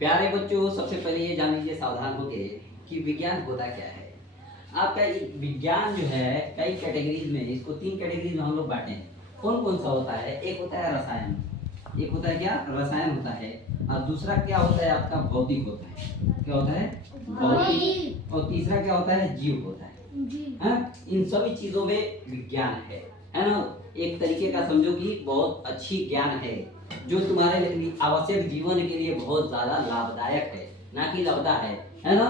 प्यारे बच्चों, सबसे पहले ये जान लीजिए सावधान होके कि विज्ञान होता क्या है। आपका विज्ञान जो है कई कैटेगरीज में, इसको 3 कैटेगरीज में हम लोग बांटे हैं। कौन कौन सा होता है? एक होता है रसायन, एक होता है क्या रसायन होता है, और दूसरा क्या होता है आपका भौतिक होता है। क्या होता है? भौतिक। और तीसरा क्या होता है? जीव होता है। इन सभी चीजों में विज्ञान है ना। एक तरीके का समझो कि बहुत अच्छी ज्ञान है जो तुम्हारे लिए आवश्यक जीवन के लिए बहुत ज्यादा लाभदायक है, ना कि लाभदा है ना।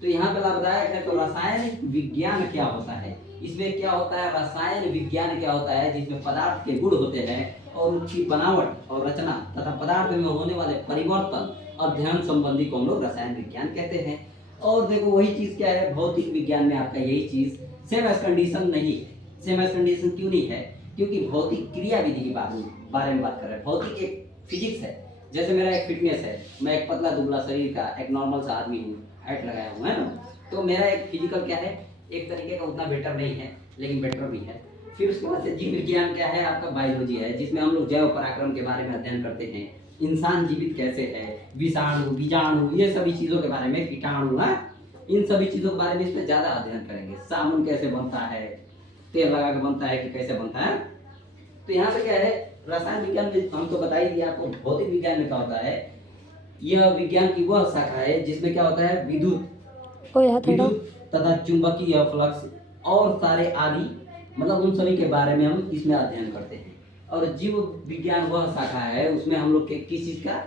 तो यहाँ पे लाभदायक है। तो रसायन विज्ञान क्या होता है, इसमें क्या होता है? रसायन विज्ञान क्या होता है जिसमें पदार्थ के गुण होते हैं और उनकी बनावट और रचना तथा पदार्थ में होने वाले परिवर्तन अध्ययन संबंधी को हम लोग रसायन विज्ञान कहते हैं। और देखो वही चीज क्या है भौतिक विज्ञान में, आपका यही चीज सेम एज कंडीशन नहीं है। सेम एज कंडीशन क्यों नहीं है? क्योंकि भौतिक क्रिया विधि के बारे में बात कर रहे हैं। भौतिक एक फिजिक्स है। जैसे मेरा एक फिटनेस है, मैं एक पतला दुबला शरीर का एक नॉर्मल सा आदमी हूँ, हाइट लगाया हूँ, है ना। तो मेरा एक फिजिकल क्या है, एक तरीके का उतना बेटर नहीं है लेकिन बेटर भी है। फिर उसके बाद से जीव विज्ञान क्या है आपका? बायोलॉजी है, जिसमें हम लोग जैव पराक्रम के बारे में अध्ययन करते हैं। इंसान जीवित कैसे है, विषाणु बीजाणु ये सभी चीजों के बारे में, कीटाणु है, इन सभी चीजों के बारे में इसमें ज्यादा अध्ययन करेंगे। साबुन कैसे बनता है, तेल लगा के बनता है कि कैसे बनता है। तो यहाँ पे क्या है, रसायन विज्ञान में हम तो बता ही दिया आपको। भौतिक विज्ञान में क्या होता है? यह विज्ञान की वह शाखा है जिसमें क्या होता है? विद्युत तथा चुंबकीय फ्लक्स और सारे आदि, मतलब उन सभी के बारे में हम इसमें अध्ययन करते हैं। और जीव विज्ञान वह शाखा है उसमें हम लोग के किस चीज का?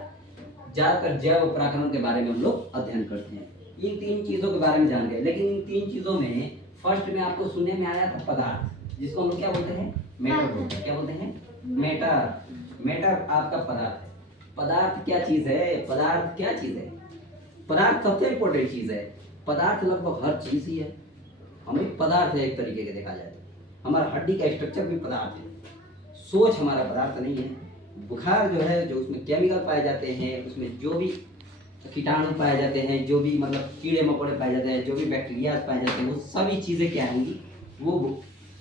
ज्यादातर जैव पराक्रम के बारे में हम लोग अध्ययन करते हैं। इन 3 चीजों के बारे में जान गए। लेकिन इन 3 चीजों में फर्स्ट में आपको सुनने में आया था पदार्थ, जिसको हम लोग क्या बोलते हैं? मैटर बोलते हैं। क्या बोलते हैं? मैटर। मैटर आपका पदार्थ है। पदार्थ क्या चीज है? पदार्थ क्या चीज है? पदार्थ सबसे इंपॉर्टेंट चीज है। पदार्थ लगभग हर चीज ही है। हम एक पदार्थ है एक तरीके के देखा जाए तो। हमारा हड्डी का स्ट्रक्चर भी पदार्थ है। सोच हमारा पदार्थ नहीं है। बुखार जो है, जो उसमें केमिकल पाए जाते हैं, उसमें जो भी कीटाणु पाए जाते हैं, जो भी मतलब कीड़े मकोड़े पाए जाते हैं, जो भी बैक्टीरिया पाए जाते हैं, वो सभी चीजें क्या होंगी? वो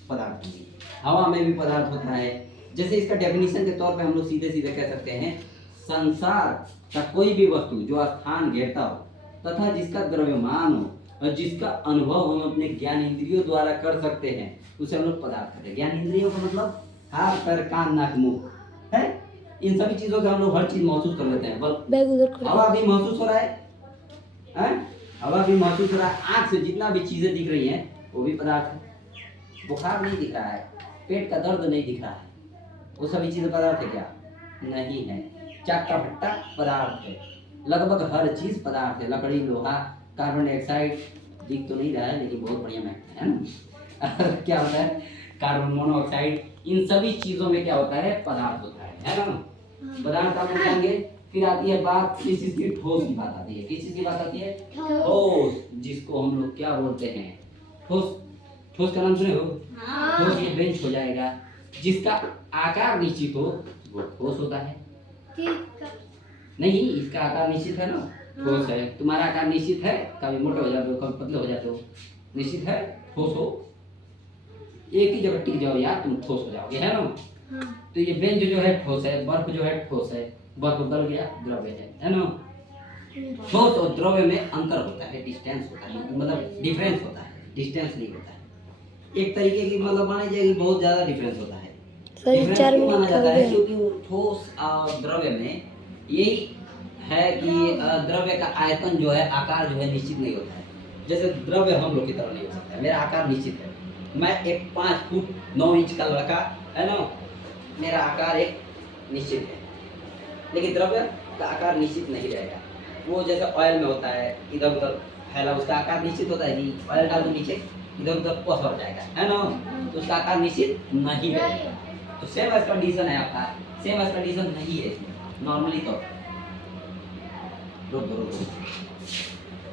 पदार्थ होंगी। हवा में भी पदार्थ होता है। जैसे इसका डेफिनेशन के तौर पे हम लोग सीधे सीधे कह सकते हैं, संसार का कोई भी वस्तु जो स्थान घेरता हो तथा जिसका द्रव्यमान हो और जिसका अनुभव हम अपने ज्ञान इंद्रियों द्वारा कर सकते हैं, उसे हम लोग पदार्थ कहते हैं। ज्ञान इंद्रियों का मतलब हाथ पैर कान नाक मुंह है। इन सभी चीजों से हम लोग हर चीज महसूस कर लेते हैं। हवा भी महसूस हो रहा है? हवा भी महसूस हो रहा है। आंख से जितना भी चीजें दिख रही हैं वो भी पदार्थ है। बुखार नहीं दिख रहा है, पेट का दर्द नहीं दिख रहा है, वो सभी चीजें पदार्थ है क्या? नहीं है। चक्का भट्टा पदार्थ है। लगभग हर चीज पदार्थ है। लकड़ी, लोहा, कार्बन डाइऑक्साइड दिख तो नहीं रहा है लेकिन बहुत बढ़िया महकता है ना। क्या होता है? Carbon monoxide. इन सभी चीजों में क्या होता है? पदार्थ होता है ना। पदार्थ आप जाएंगे। फिर आती है बात किस चीज की? ठोस की बात आती है। किस चीज की बात आती है? ठोस, जिसको हम लोग क्या बोलते हैं? ठोस। ठोस का नाम सुने हो? ठोस ये बेंच हो जाएगा। जिसका आकार निश्चित हो वो ठोस होता है। नहीं, इसका आकार निश्चित है ना, ठोस है। तुम्हारा आकार निश्चित है, कभी मोटे हो जाते हो कभी पतले हो जाते हो, निश्चित है, ठोस हो। एक ही जगह टिक जाओ यार, तुम ठोस हो जाओगे, है ना। तो ये बेंच जो है ठोस है, बर्फ जो है ठोस है। बर्फ गल गया, द्रव्य है ना। ठोस और द्रव्य में अंतर होता है, डिस्टेंस होता है, मतलब डिफरेंस होता है, डिस्टेंस नहीं होता है। एक तरीके की मतलब मानी जाएगी बहुत ज्यादा डिफरेंस होता है। डिफरेंस क्यों माना जाता है? क्योंकि वो ठोस और द्रव्य में यही है कि द्रव्य का आयतन जो है, आकार जो है निश्चित नहीं होता है। जैसे द्रव्य हम लोग की तरह नहीं हो सकता है। मेरा आकार निश्चित है। मैं एक 5 फुट 9 इंच का लड़का है ना, मेरा आकार एक निश्चित है। लेकिन द्रव्य का आकार निश्चित नहीं रहेगा। वो जैसे ऑयल में होता है, इधर उधर फैला, उसका आकार निश्चित होता है जी। ऑयल डाल दो नीचे, इधर उधर पसर जाएगा, है ना, तो उसका आकार निश्चित नहीं रहेगा। तो सेम एज कंडीशन है आपका, सेम एज कंडीशन नहीं है नॉर्मली। तो रुक।